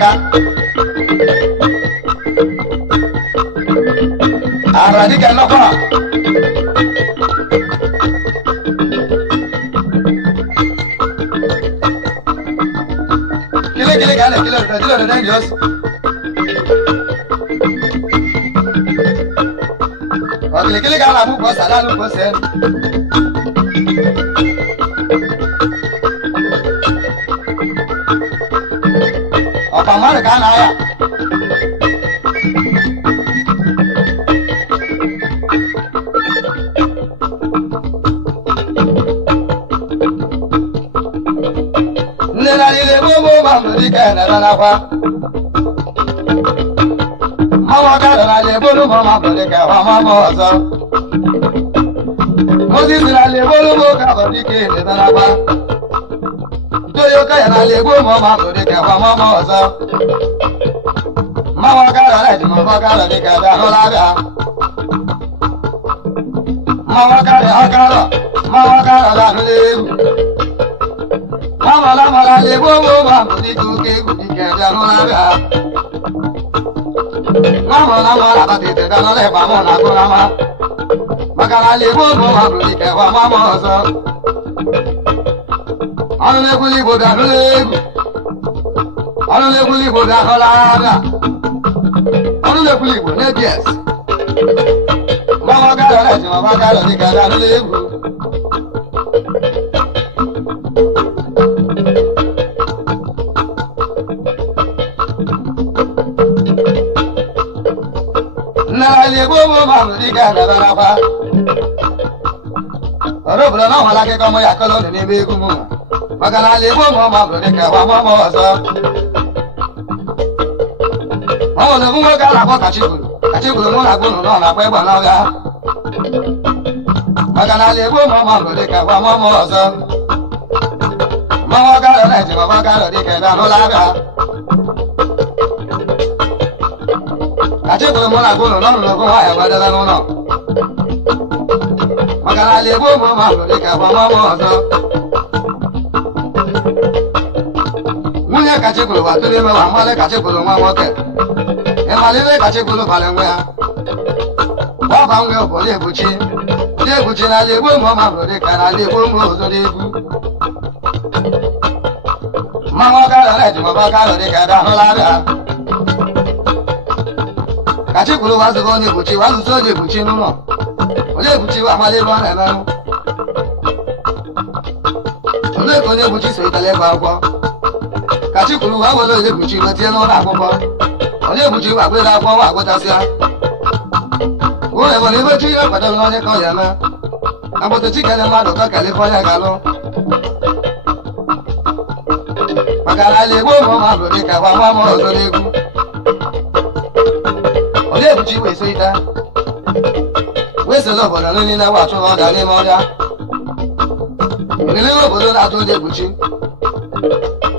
aka ara dịka nnọkọ kile ka a na-ekele ọdịda ọdịda ndị ọsọ ọkịlịkịlị ka a na-abụ ka ọ sa dalụ ka o see ọkwa mmadụ ka a na-aya nne na niile gbogbo ma mbụ dịka na-ere n'akwa mmanwụ ọkada na-ala ebolu ma ọma bụ dịka ọmama ọzọ Moses na-ala ebolu ma ụka bụ dịka na-ere n'akwa Toyoka ya na-ala egbo ma ọma bụ dịka ọmama ọzọ mmanwụ ọkada na-eji ma ọkada dịka bịa hụla abịa mmanwụ ọkada bịa egwu Mala le bobo ma bonito que que ya no la vea. Mala batite da no le vamos na corama. Magala le bobo ma bonito que vamos a. Ano le kuli boda no le. Ano le kuli boda hola. Ano le kuli boda yes. Mama gala le ma gala ni gala no le. Nale bobo mamu dika na baraba. Orobro na wala ke komo ya kolo ni be gumu. Magana le bobo mamu dika wa mama oso. Mawo le gumu ka la ko kachikulu. Kachikulu mo na gunu no na pe gba na ya. Magana le bobo mamu dika wa mama oso. Mawo ka na ji baba ka dika na no la ga. Kachikulu mo na gunu no no ko wa ya badala no no. Magana le bobo mamu dika wa mama oso. Munya kachikulu wa tuli me wa male kachikulu wa wote. E malile kachikulu bale ngwa. Wa ba ngwe obo le buchi. Le buchi na le bobo mamu dika na le bobo ozo le bu. Mama ka la ji baba ka dika da no la ga. Kachikulu wa zo ne buchi wa zo ne buchi no no. Ole buchi wa male ba na no. Ole ko ne buchi so itale ba gbo. Kachikulu wa wo le buchi wa tie no na gbo. Ole buchi wa gbe la gbo wa gbo ta sia. Wo le bo le buchi ya padà no ne ko ya na. Abo to ti kele ma do ka kele ko ya ga lo. Magala le bo mo ma do ni ka wa ma mo zo le gu. Ole buchi we so ita. We so lo bo na ni na wa to o da ni mo da. Ni le bo do na to le buchi.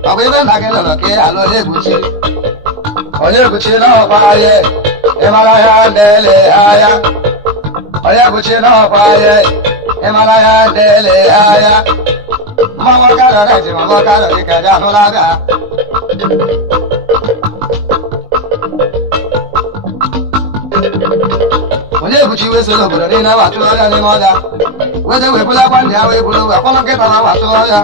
Abe be na ke lo ke alo le buchi. Ole buchi na ba ye. E mala ya dele aya. Ole buchi na ba ye. E mala ya dele aya. Mama ka ra ji mama ka ra ka ja no la ga. Onye buchi we so lo ni na wa to ya ni mo da. We de we bula kwa ndi a we bulu wa kono ke ta na wa to ya.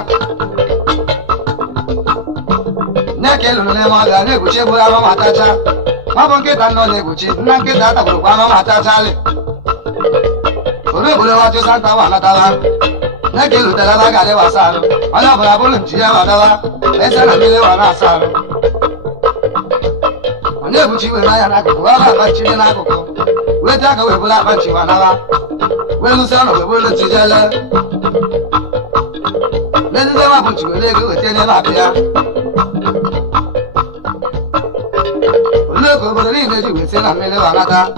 Ne ke lo le mo da ne buchi bula ma ta cha. Ma bon ke ta no le buchi na ke ta ta bulu kwa ma ta cha le. Ore bulu wa to santa wa na ta la. Ne ke lo ta la ga le wa sa lo. Ala bula bulu nti ya wa da la. Esa na mi le wa na sa lo. Onye buchi we na ya na ko wa ba chi na ko. We ta ka we bula ba chi wa na la. We lu sa no we bulu ti jale. Le ni wa buchi we le ke we te ne la bia. Le ko bo ni ne ji we se na me le wa na ta.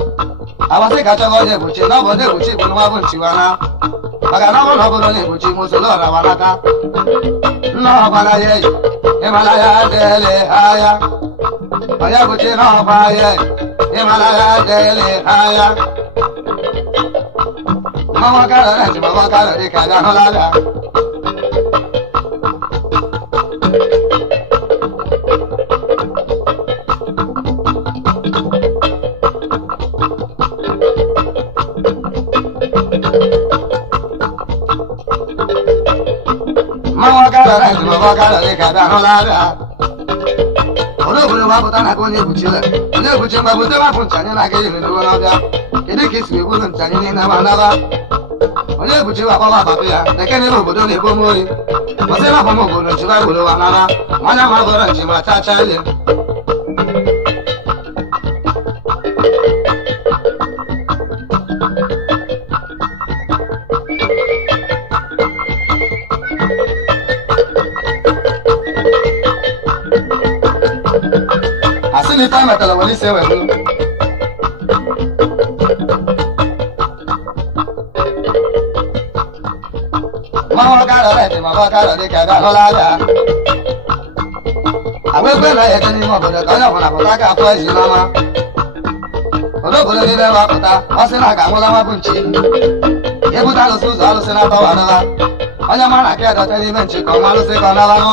Awa se ka cha go je buchi na bo ne buchi bulu wa buchi wa na. Maga na bo na bo ne buchi mo so lo ra wa na ta. No ba na ye. E ma la ya dele aya. Aya buchi no ba ye. E ma la ya dele aya. Mama ka ra ji baba ka ra ka ja no la ga. mmanwụ ọkara rice ma ọ bụ ọkara dị ka bịa hụla abịa obodo obodo wapụta na ka onye ebuchile onye ebuchi mgbabute wapụ nchanye na aka ejiri ndowe n'ọbịa kedu ka isi egburu nchanye niile ma naba onye ebuchi wakpọwa papa ya eke n'ime obodo na-ebo m ori ọsị napụ m obodo nchiwa obodo wa naba nwanya ma bụrụ nchi ma chacha ile asini pa metala wali sewe bulu mawa kala rete mawa kala de ka ga hola da awe gbe na yete ni mo bodo ka ya fona pota ka fo isi mama odo bodo ni be wa pota asina ka ngola ma bunchi ebuta lo suzo alu sina to wa na anya ma na ke do tani menchi ko ma lo se ko na la no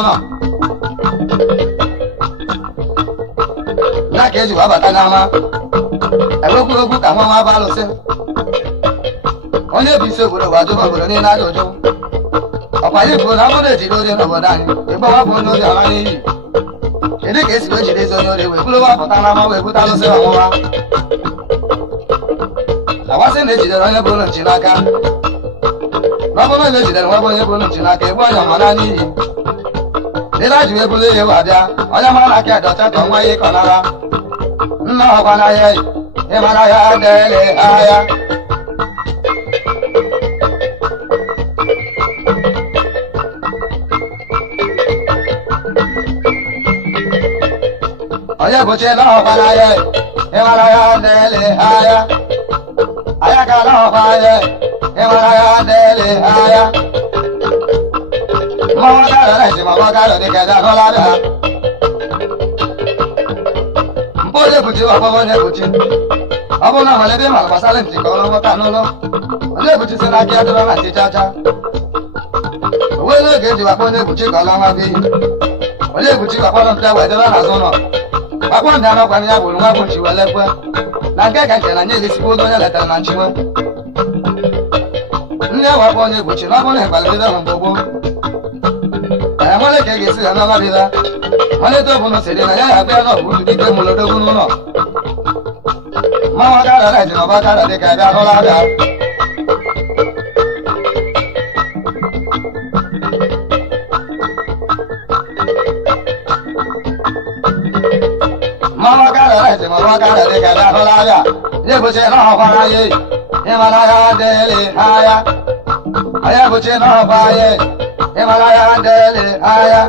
na ka eji wabata n'ama ewekwu okwu ka nwa nwa bụ alụsị onye bụ isi obodo bụ ajụba obodo niile ajụjụ ọkwa anyị kwuru na ọ bụrụ ejide ori n'obodo anyị ịgbawa bụ onye ori ala n'iyi kedu ka esi wee jide ezi onye ori wee bụrụ wapụta n'ama wee bute alụsị ọnwụwa agbasị na ejidere onye bụrụ nchi n'aka na ọ bụrụ na ejidere nwa bụ onye bụrụ nchi n'aka egbu onye ọma na n'iyi dịla ji wee bụrụ ihe wa bịa onye mara na aka dọcha ka ọnwa ihe kọnara nna ọgwa na ya ịmara ya dele ahịa onye bụchi na ọgwa na ya ịmara ya dele ahịa anya ka na ọgwa ya ịmara ya dele ahịa mmanwụ ọkara rice ma ọ bụ ọkara dị ka bịa hụla abịa mkpụ onye buchi ọkpọbọ onye buchi ọ bụrụ na amalebe ma gbasara ntị ka ọrụ nweta n'ụlọ onye buchi si n'aka ya dịrọ na ntị chacha onwere oge eji wakpọ onye buchi ka ọ lọnwa bụ iyi onye buchi wakpọrọ mpịa wee dịrọ n'azụ ụlọ wakpọ ndị anọkwana ya gburu nwa bụ nchi wee lekwe na nke ka nke na nye elisikwa oge onye letara na nchiwe ndị wakpọ onye buchi na ọ bụrụ na ịkpalibide ahụ mgbe gboo nwere ka ị ga-esi ya n'ọnọdịda malite ọbụla siri na ya ya abịa n'ọbụ uru dike mụlodogwu n'ụlọ mmanwụ ọkara rice ma ọ bụ ọkara dị ka bịa hụla abịa mmanwụ ọkara rice ma ọ bụ ọkara dị ka bịa hụla abịa ya ebuchi na ọkwara ya ịmara ya dịlị ahịa onye ebuchi na ọkwa ya ịmara ya dịlị ahịa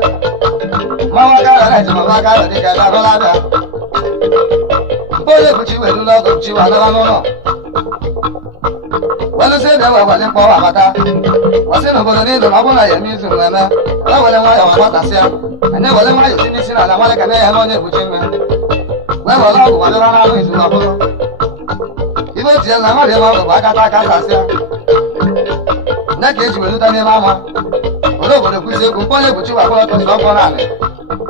mmanwụ ọkara rice ma ọ bụ ọkara dị ka bịa hụla abịa mkpụ onye buchi welu n'ọgụ chi wa naba n'ụlọ welụsị ebe wee wele mkpọ wa bata wasị n'obodo niile na ọ bụrụ na ya eme izu mmemme wee wele nwayọ wa gbatasịa anyị wele nwayọ tinye isi n'ala nwale ka na ya onye buchi nwe wee wele ọgwụ wadịra n'anụ izu ọbụrụ ibe otu ya na mmadụ ebe ọgụ bụ akata aka tasịa nne ka eji weluta n'ime ama obodo obodo kwụzi egwu mkpọ onye buchi wakpọrọ tụsị ọkwọ naanị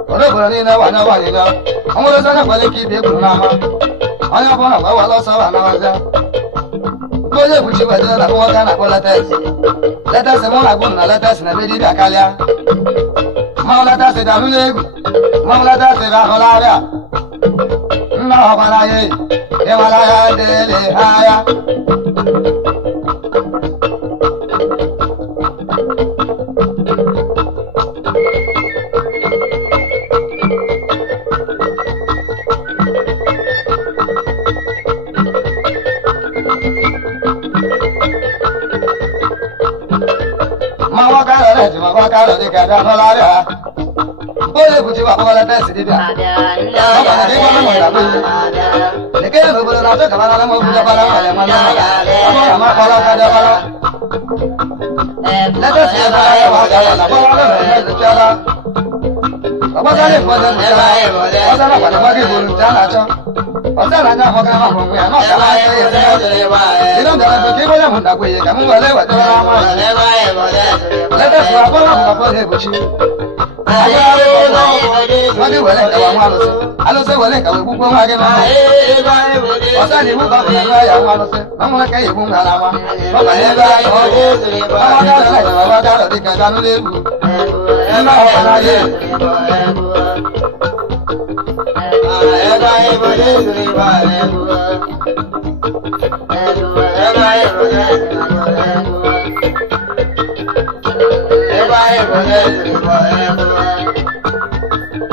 obodo obodo niile wanye ọgba anyịnya ọ nwere ozi onye kwere ike ibi egburu n'ama onye ọbụla wee wele ọsọ wa nawazịa mkpọ onye buchi wedere na nwoke a na-akpọ letes mụ na agwụ na letes na ebe dibịa karịa mmanwụ letes dị ahụ n'egwu mmanwụ letes dị ahụla arịa nna ọgbara ya ịmara ya dịlị ahịa mmanwụ ọkara rice ma ọ bụ ọkara dị ka bịa hụla abịa mkpụ onye buchi wakpọla tesi dibịa eke ya n'obodo na-achọ ka mara na mọbụ jabara nwale nwanne ọbụrụ ama kpọrọ ọka jabara letesi ya bara ya wakara na gbọrọ ọrụ na emezichara ọgbọtara ifo onye nchara ọzọ na kwado nwa gị bụrụ nche a na-achọ ọzọ na anya ahụga ma bụ nwe ya na ọkara aka ya ezi ịdọ mbịara bụ ka ịgbonye m ndakwenye ka m were wetara nwa letesi wa akpọrọ m papa onye buchi gị were nkawa nwa alụsị alụsị were nkawa egbugbo nwa gị n'ọnụ ọsọ na iwu ka ọ bụ na nwa ya nwa alụsị na nwa ka ya egbu nwa n'ama ọ banye ebe ahụ ọgụ ọnwa gara na ịjọba gara dịka ganụ n'egwu nna ọbara ya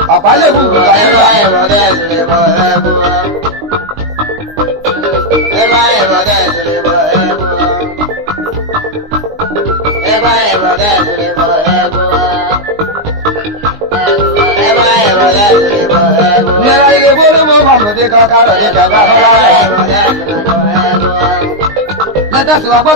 Papa le bubu la That's what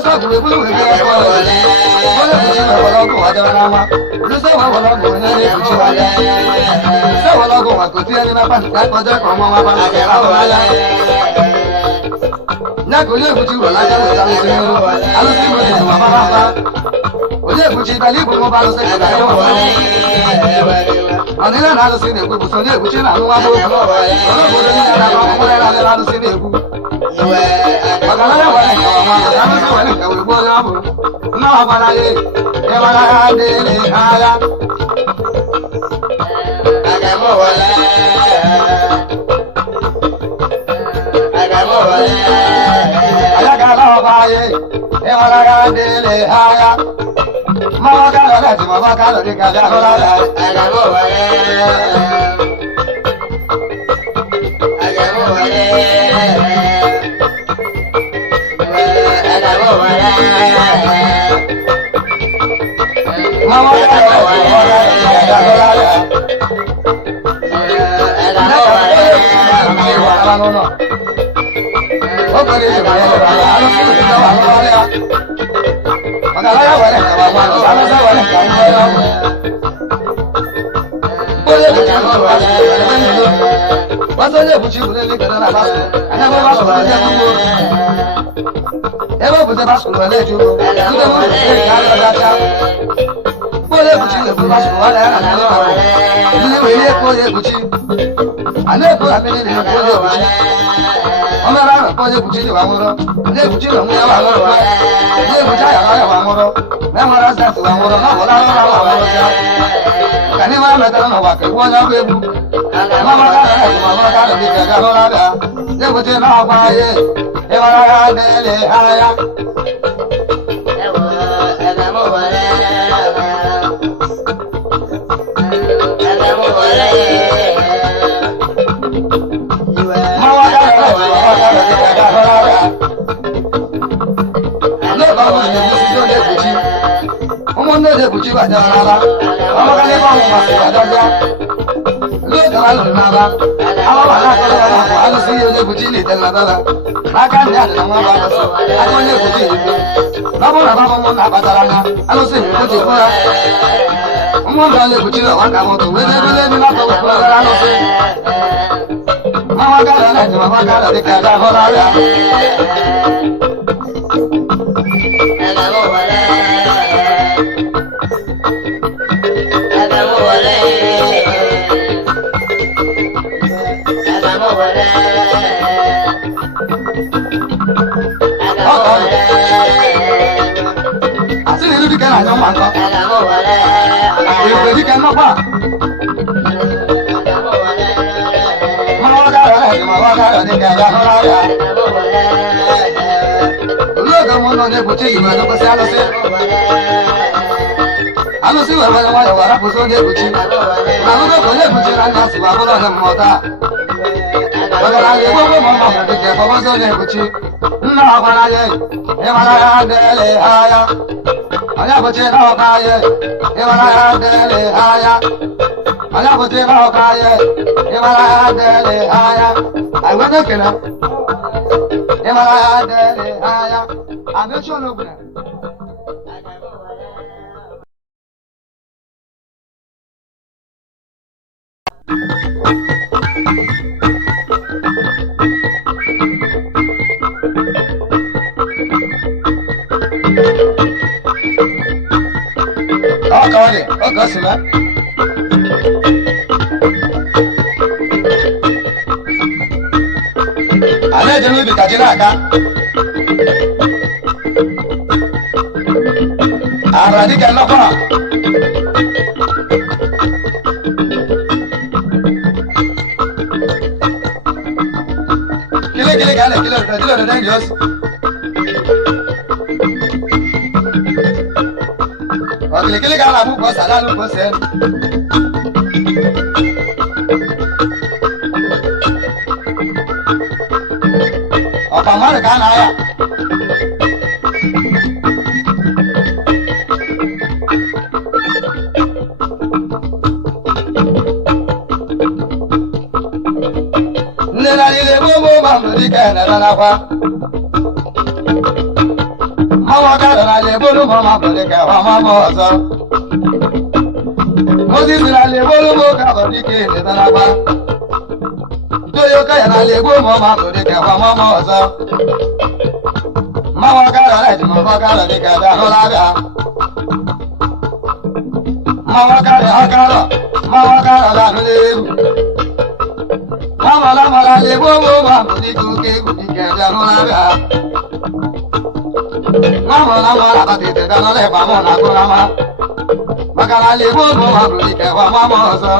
I was talking about. na-eje n'ubi ka ji na-aka abara dịka nnọkwa kile ka a na-ekele ọdịda ọdịda ndị ọsọ ọkilikili ka a na-abụ ka ọsa naanị ka ose ọkwa mmadụ ka a na-aya nne na niile gbogbo ma mbụ dịka na-ere n'akwa mmanwụ ọka dọ n'ala ebolu ma ọma bụ dịka ọma ma ọzọ Moses n'ala ebolu ma ụka bụ dịka na-ere n'akwa ntoyi ụka ya n'ala egbo ma ọma bụ dịka ọma ma ọzọ mmanwụ ọka dọ na ejimọba ọka dọ dịka bịa n'ụlọ abịa mmanwụ ọka dọ mmanwụ ọka dọ bịa n'ụlọ egwu Mama la le bobo mama di kuke kuke jano la ga. Mama la bati te dano le ba mo na ko na ma. Makala le bobo mama di ke wa mama so.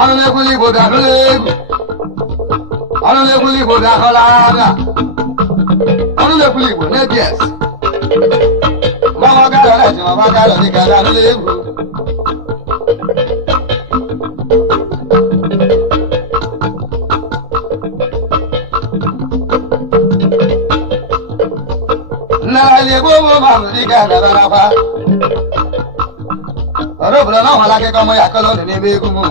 Anu le kuli bo da le. Anu le kuli bo da la ga. Anu le kuli bo ne yes. Mama ga la ji mama ga la di ka da le. Nale bobo mamu dika na barafa. Orobro na wala ke komo ya kolo ni be gumu.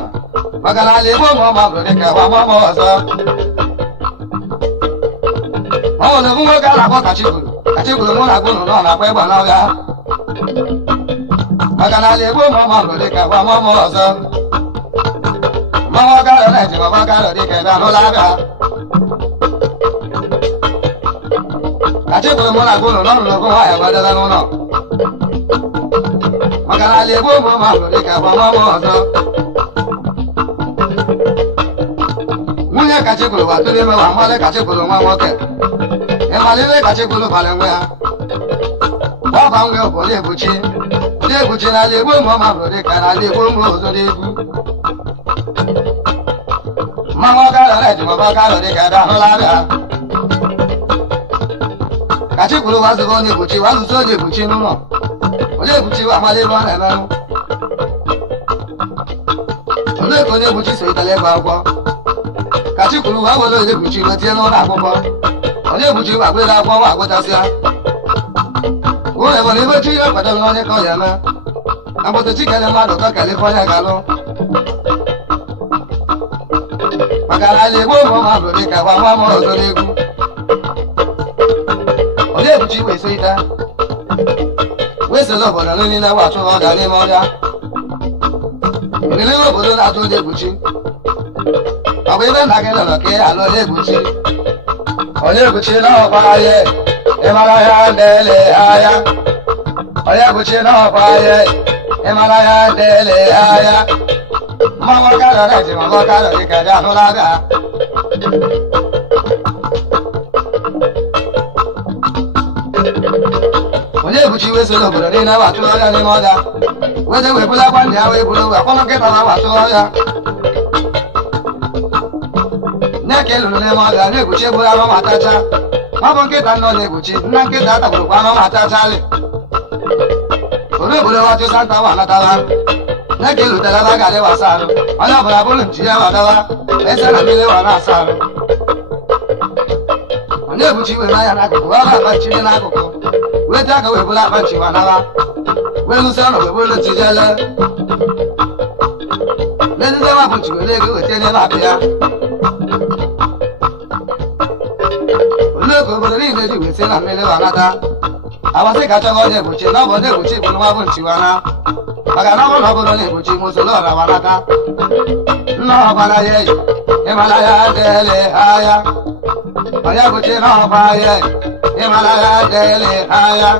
Magala le bobo mamu dika wa mama oso. Mawo le gumu ga la ko kachikulu. Kachikulu mo na gunu no na pe gba na ya. Magala le bobo mamu dika wa mama oso. Mawo ga la ji baba ga dika da no la ga. Kachikulu mo na gunu no no ko wa ya ba da no no. Magala le bobo mamu dika wa mama oso. Munye kachikulu wa tuli me wa male kachikulu wa wote. E malile kachikulu bale ngwe ya. Wa ba ngwe obo le buchi. Le buchi na le bobo mamu dika na le bobo ozo le bu. Mama ga la ji baba ga dika da no la ga. Kachikulu wa zo ni buchi wa zo ni buchi no no. Ole buchi wa male ba na na. Ole ko ni buchi so itale ba gbo. Kachikulu wa wo lo le buchi lo tie no na gbo. Ole buchi wa gbe la gbo wa gbo ta sia. Wo le bo ni buchi yo padà lo ni ko ya na. Abo to ti kele ma do ka kele ko ya ga lo. Magala le bo mo ma bro ni ka wa ma mo zo le gu. Ole buchi we so ita. We so lo bo na ni na wa to o da ni mo da. Ni le bo do na to le buchi. Abe be na ke lo ke alo le buchi. Ole buchi na ba ye. E mala ya dele aya. Ole buchi na ba ye. E mala ya dele aya. Mama ga la ji mama ga la ka da no la ga. Onye buchi we so lo bo ni na wa to ya ni mo da. We de we bula kwa ndi a we bulu wa kwa ke ta wa to ya. Ne ke lu le mo da ne buchi bula ma ta cha. Ma bon ke ta no le buchi na ke ta ta bulu kwa ma ta cha le. Ore bulu wa to santa wa na ta la. Ne ke lu ta la ga le wa sa lo. Ala bula bulu nti ya wa da wa. Ese na mi le wa na sa lo. Onye buchi we na ya na ko wa ba chi na ko. We ta ka we bula ba chi wa na la. We lu sa no we bulu ti ja le. Le ni wa buchi we le ke we te ne la bia. Ole ko bo ni le ji we se na mi le wa na ta. Awa se ka cha go je buchi na bo de buchi bu wa buchi wa na. Maga na bo na bo ni buchi mo so lo ra wa na ta. No ba na ye. E ma la ya de le aya. Aya buchi no ba ye. E ma la ya de le aya.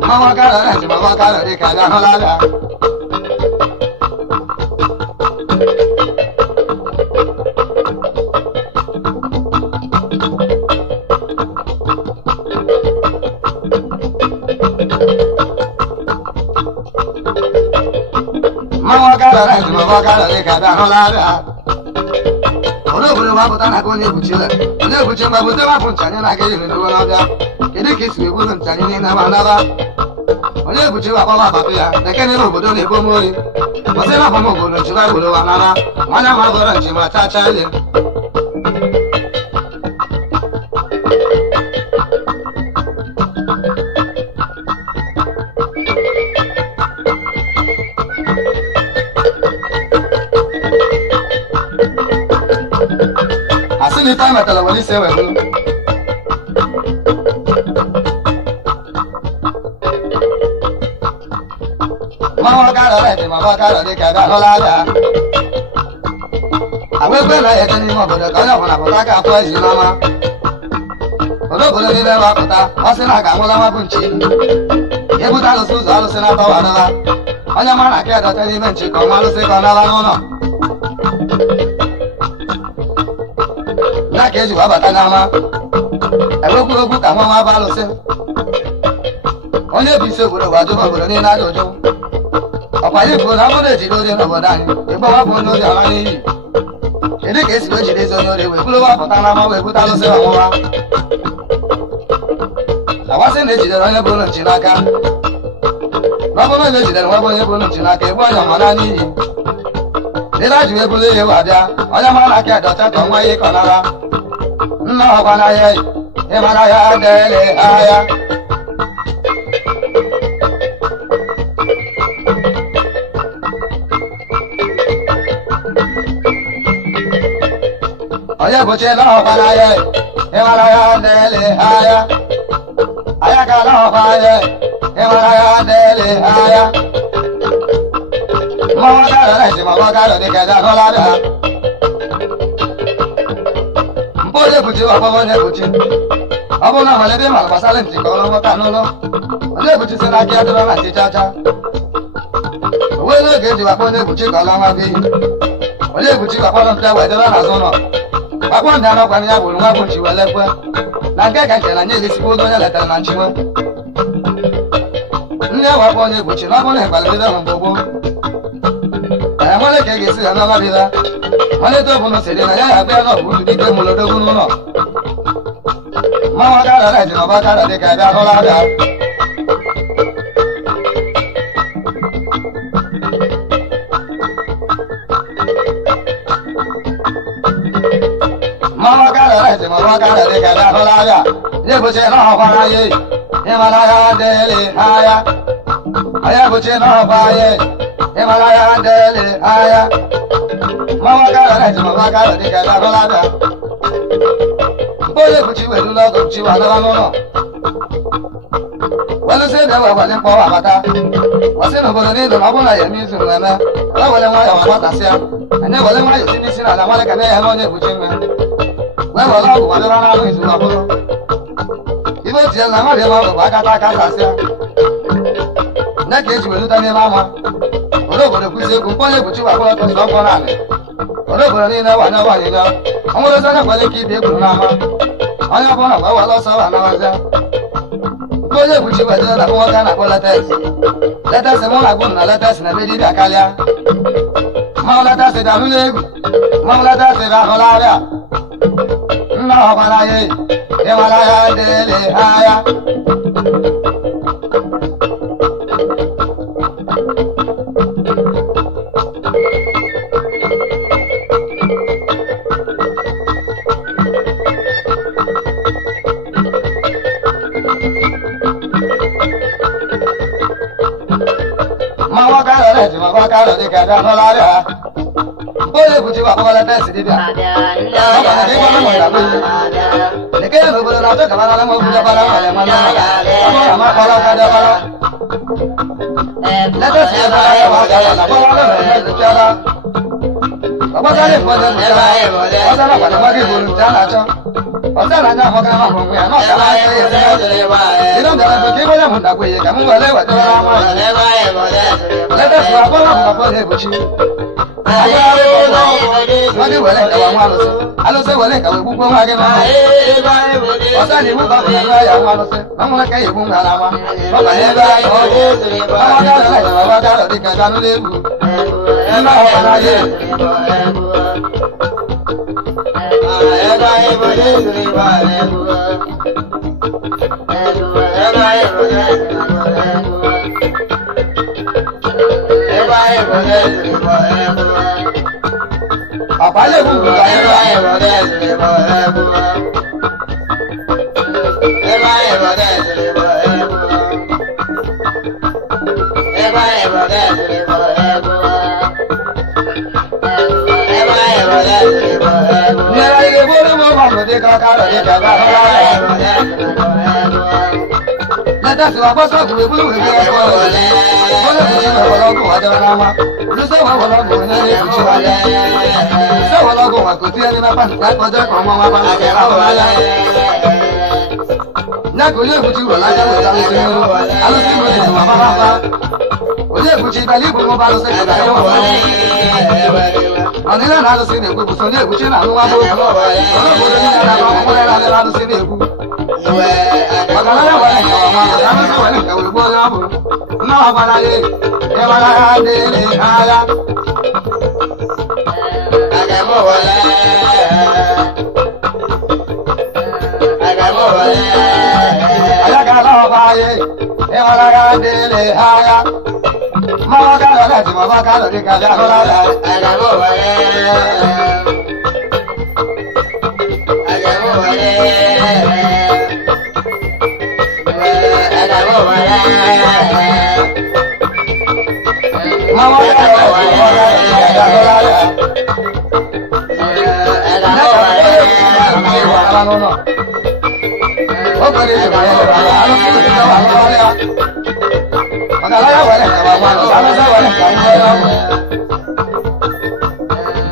Mama ga la ji mama ga la de ka da no la ga. gara eji ma ọ gara dị ka bịa hụla abịa onye obodo gbapụta na ka onye ebuchile onye ebuchi mgbabute wapụ nchanye na aka ejiri ndowe n'ọbịa kedu ka isi egburu nchanye niile ma naba onye ebuchi wakpọwa papa ya eke n'ime obodo na-ebo m ori ọsị na afọ m obodo nchịba obodo wa nara nwanya ma bụrụ nchi ma chacha ile asị na ife metara were ise wee bụrụ mmanwụ gara eji ma ọ gara dị ka bịa hụla abịa agwa ekwe na ete n'ime obodo ka onye ọbụla pụta ka afọ ezi n'ọma obodo niile wapụta ọ sị na a ga-anwụla nwa bụ nchi ebute alụsị ụzọ alụsị na-atọwa adọba onye mara na aka edote n'ime nchi ka ọnwa alụsị ka ọ naba n'ụlọ na ka eji wabata n'ama ewekwuru okwu ka nwa nwa bụ alụsị onye bụ isi obodo bụ ajụba obodo niile aja ụjụ ọkwa anyị kwuru na mmadụ ejide ori n'obodo anyị ịgbawa bụ onye ori ala n'iyi kedu ka esi ejide ezi onye ori wee bụrụ wapụta n'ama wee bute alụsị ọnwụwa agbasị na ejidere onye bụrụ nchi n'aka na ọ bụrụ na ejidere nwa bụ onye bụrụ nchi n'aka egbu onye ọma na n'iyi ndị na-ajụ ebulu ihe wa bịa onye mara na aka edocha ka ọnwa ihe ịkọ nara nna ọgwa n'ahịa ịmara ya dele ahịa onye bụchi na ọgwa n'ahịa ịmara ya dele ahịa aya ka na ọgwa ahịa ịmara ya dele ahịa mmanwụ gara ezi ma ọ gara dị ka bịa hụla abịa mgbe onye buchi ọkpọbọ onye buchi ọ bụrụ na amalite ma gbasara ntị ka ọrụ nweta n'ụlọ onye buchi si n'aka ya dịrọ na ntị chacha onwe n'oge eji wakpọ onye buchi ka ọ laa nwa bụ iyi onye buchi wakpọrọ mpịa wee dịrọ n'azụ ụlọ wakpọ ndị anọkwana ya gburu nwa bụ nchi wee lekwe na nke ka nke na nye elisikwa oge onye letara na nchiwe ndị wakpọ onye buchi na ọ bụrụ na ịkpalite ahụ mgbe gboo nwere ka ị ga-esi ya n'ọnọdịla malite ọbụla siri na ya ya abịa n'ọbụ uru dike mụlodogwu n'ụlọ mmanwụ gara eji n'ọba gara dị ka bịa hụla abịa mmanwụ gara eji n'ọba gara dị ka bịa hụla abịa na-ebuchi n'ọkwara ya ịmara ya dịlị ahịa onye buchi n'ọba ya ịmara ya dịlị ahịa mmanwụ gara eji n'ọba gara dị ka bịa hụla abịa mgbe onye buchi wedu n'ọgụ chi wa dọba n'ụlọ welụsị ebe ewe gwale mkpọ wa bata wasị n'obodo niile na ọ bụrụ na ya eme izu mmemme ala were nwayọ wa gbatasịa anyị were nwayọ tinye isi n'ala nwale ka na ya onye buchi nwe wee were ọgwụ wadọba n'anụ izu ọbụrụ ibe otu ya na mmadụ ebe ọgụ bụ akata aka sasịa nne ka eji weluta n'ime ama obodo kwụsị egwu mkpọ onye buchi wakpọrọ tụsị ọkwọ naanị obodo niile wanye ọgbanyịnya ọ nwere ozi onye kwale ka ibi egburu n'ama onye ọbụla gba wala ọsọ wa nawazịa mgbe onye buchi wedere na nwoke a na-akpọ letes mụ na agwụ na letes na ebe dibịa karịa mmanwụ letes dị ahụ n'egwu mmanwụ letes dị ahụla arịa nna ọgbara ya ịmara ya dịlị agha mmanwụ gara eji ma ọ gara dị ka bịa hụla arịa mgbe onye buchi wakpọla tesi dibịa eke ya n'obodo na-achọ ka mara ma obodo bara nwale nwanne ọbụrụ na makpọrọ ọka dịbara letesi ya bara ya gara na gbọrọ ọrụ na emezichara ọgbọtara mgbe onye nụchara ọzara kwado nwa gị bụrụ nke a na-achọ ọzọ na anya ahụgara ma onwe ya na ọkara aka ya ịdọ bịara bụ ka ịgbanye m ndakwenye ka m were wetara nwa letesi akpọrọ m papa na-ebuchi nwadị were nkawa nwa alụsị alụsị were nkawa egbugbo nwa gị n'ọnụ ọzọ na iwu ka ọ bụrụ nwa ya nwa alụsị na nwere ka ya egbu nwa n'ama ọ banye ebe ahụ ọnwa gara dị ka ganụ n'egwu nna ọbara ya àbálẹ̀ gbogbo Nera ile bolo mo ba mo de ka ka de ka ka ha. Nada se va pasar ku bulu ke ko. Bolo ku ji ko lo ko wa da na ma. Lu se wa wa lo ko ne ne ku ji wa ya. Se wa lo ko wa ko ti ni na pa ka ko de ko mo wa ba na ke ha wa ya. Na ko le ku ji wa la ja wa ta se no. Alu si mo de wa ba ba ba. O le ku ji ba li ko mo ba lo se ka da yo wa. Ọdịna na-alụsị na-ekwu bụ so na-ekpuchi na anụwa bụ obodo niile na-agba akwụkwọ ya na-adịla alụsị na-ekwu ọgaranya gwara nke ọma na alụsị nwere nke wee gbuo onye ọ bụ nna ọ gwara ya ịgbara ha adịghị agha anya gara ọba ya ịgbara ha adịghị agha Mama kana lati mama kana di kada hola la agamo wale agamo wale agamo wale mama kana lati mama kana di kada hola la agamo wale no o kare se ba alo se ba wale Magalaya wale na mama no sana sa wale ka mo ya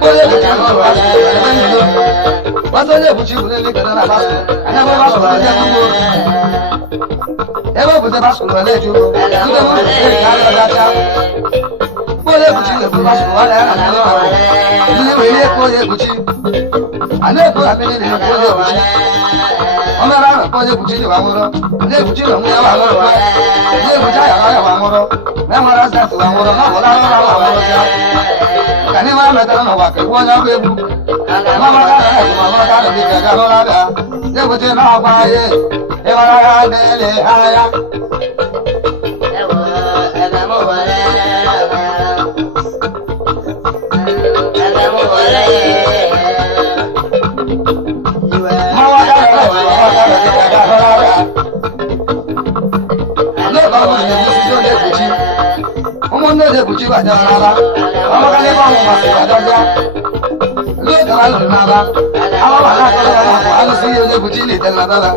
Oye ku ti mo wale Waso le buchi bule le kana na basu ana mo basu le ku Ebo bute basu le ju Ndo mo le ka la ta Oye buchi le basu wale na na Ni we le ko ye buchi Ane ko apele le ko ye buchi Omara na ko ye buchi le wa moro Le buchi lo mu ya wa moro Ile mujaya ya wa moro na mara sa tu wa moro na bola na wa moro ja Kani ma meta na wa ke wo nya ko ebu Mama ka na ku mama ka na bi ka ga no la da Le buchi na wa ye e wa ra de le aya Ewo e ga mo wa le E ga mo wa le Mama ka na ku mama ka na bi ka ga no la da Ọmọ náà lè bùjí bàjẹ́ rárá, ọmọ kan ní bá wọn máa sọ̀rọ̀ àdájá. Ilé ìjọba lòdì náà bá, àwọn bàbá àti ọmọ àwọn àlọ́ sí ilé bùjí lè tẹ̀lé náà.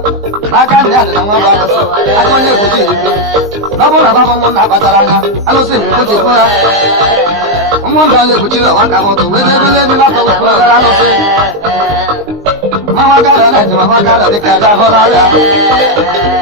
Láká ní àdìyàn wọn bá lọ sọ, àti wọn lè bùjí ìlú. Lọ́bùn náà bá wọn mú náà bàtàrà náà, àlọ́ sí ìlú bùjí fúnra. Ọmọ náà lè bùjí lọ wọn kà wọn tó wéléwélé ní látọ̀ wẹ̀ fún ọ̀rẹ́ lọ sí. Mama kálọ̀ náà ti mama kálọ̀ ní kàdá fọ́lá rẹ̀.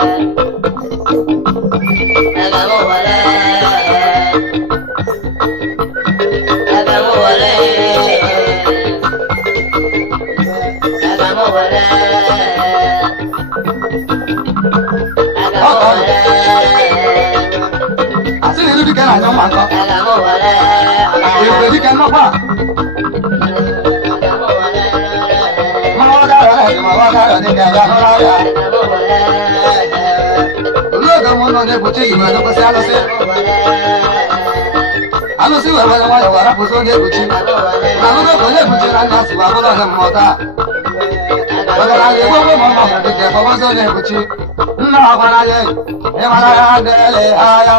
Así ni lórí kẹ́nà àjọ máa ń kọ́. Èrò èdè kẹ́nà pa. Máa wá dára láti máa wá dára ní kẹ́nà lọ́la rẹ̀. Olóògbé wọn náà ní ebùté ìwé ẹ̀dọ́gbọ́ sí alọ́sí. Alọ́sí wẹ̀ wẹ̀ wọ́n yọ̀wọ̀ arákùnrin ní ebùté. Màlúù kò ní ebùté náà ní àsìkò àbúrò ní mọ̀ọ́ta. Ọ̀gá ayé gbogbo mọ̀ mọ̀ kẹ̀kẹ́ fọwọ́ sóní ebùté. Nna ọ̀gbọ̀n ayé ìmọ̀lá ya délé aya.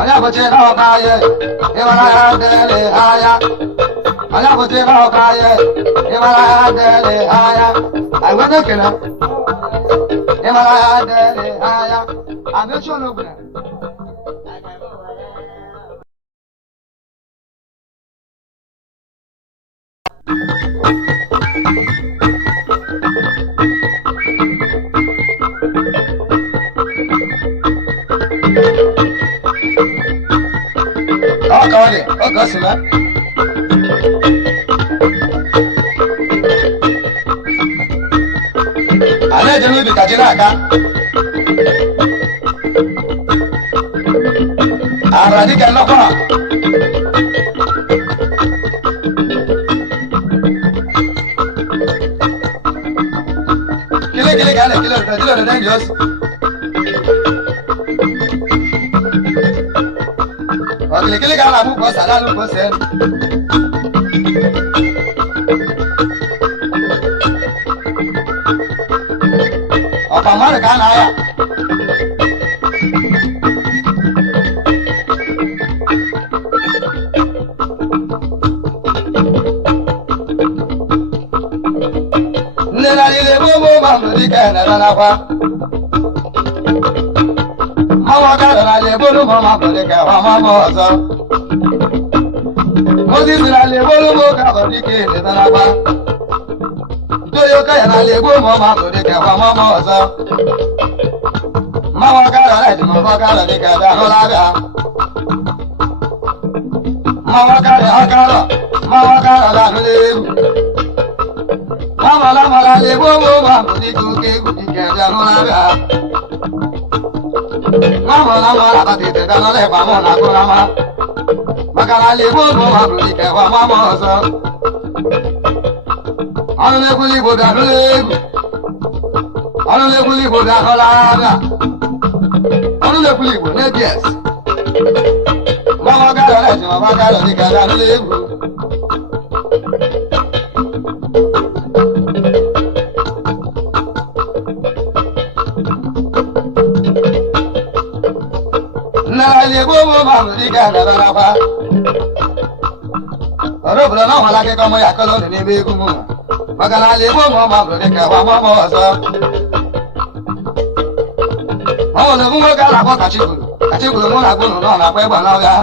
Ọ̀yá bùté náà ọ̀gbọ̀n ayé ìmọ̀lá ya délé aya. Ọ̀yá bùté náà ọ̀gbọ̀n ayé ìmọ̀lá ya délé aya. Àìwé dẹ́kẹ̀lá ìmọ̀lá ya délé aya. Àbí ojú ológun. Olha, eu gosto, né? Alẹ́ jẹ́ níbi kàjínà ká. Àràdíkẹ́ lọ́kọ̀. very dangerous. Ọ̀kìlìkìlì kan là mú kọ́ sàdánù kọ́ sẹ́nu. Ọ̀pọ̀ mọ́rì kan náà yà. Nne na niile gbogbo ma mbụ dike nere nakwa. Mmanwụ ọkada na lebolu ma ma mbụ dike wa ma ma ọzọ. Moses na lebolu ma ụka mbụ dike nere nakwa. Ntoyi ụka ya na legbo ma ma mbụ dike wa ma ma ọzọ. Mmanwụ ọkada na eji ma ọkada dike bịa n'ụlọ abịa. Mmanwụ ọkada bịa n'ụlọ egwu. Mala le bobo ma bodi kuke kuke jano la ga. Mala bati te dano le ba mo na ko na ma. Makala le bobo ma bodi ke wa ma mo so. Anu le kuli bo da le. Anu le kuli bo da la ga. Anu le kuli bo le yes. Mama ga la ji ma ga la ni ga da le. Nale bobo mamu dika na barafa. Orobro na wala ke komo ya kolo ni be gumu. Magana le bobo mamu dika wa mama oso. Mawo le mu ga la ko kachikulu. Kachikulu mo na gunu no na pe gba na ya.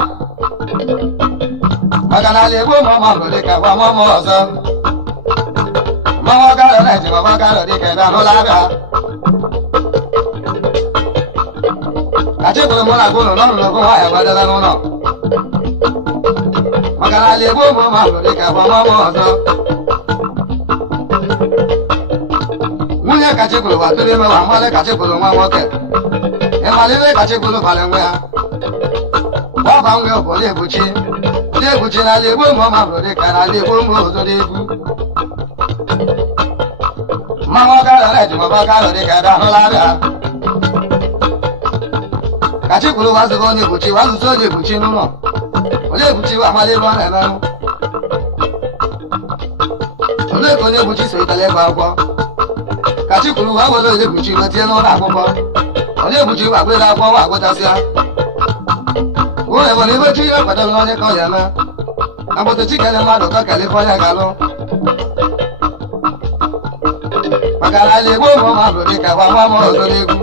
Magana le bobo mamu dika wa mama oso. Mama ga na ji mama ga dika na no la ga. Kachikulu mo na gunu no no ko wa ya ba da no no. Magana le bobo mamu dika wa mama oso. Nwunye Kachikulu wa tụrụ ime wa mmalị Kachikulu nwa nwoke. Ịmalite Kachikulu balị nwa ya. Gbaba nwa obodo Ebuchi. Ndị Ebuchi n'ala Igbo ụmụ ọmabụrụ dịka n'ala Igbo ụmụ obodo n'egwu. Mmanwụ ọkara na ejimọba ọkara dịka ebe ahụla abịa. Kachikulu wazụga onye Ebuchi wazụta onye Ebuchi n'ụlọ. Onye Ebuchi wa amalị ebe ọ na-emerụ. Olee ka onye Ebuchi so itali ebe akwụkwọ. Kachikulu wa wele onye Ebuchi wetie n'ụlọ akwụkwọ. Onye Ebuchi wa gbere akwụkwọ wa agụtasịa. Ụlọ ebe n'ebe chi ya kwadoro n'onye ka ọ ya eme. Agbata chikele mmadụ ka California ga-alụ. Maka na ala Igbo ụmụ mmadụ dịka gwa nwa m ọzọ n'egwu.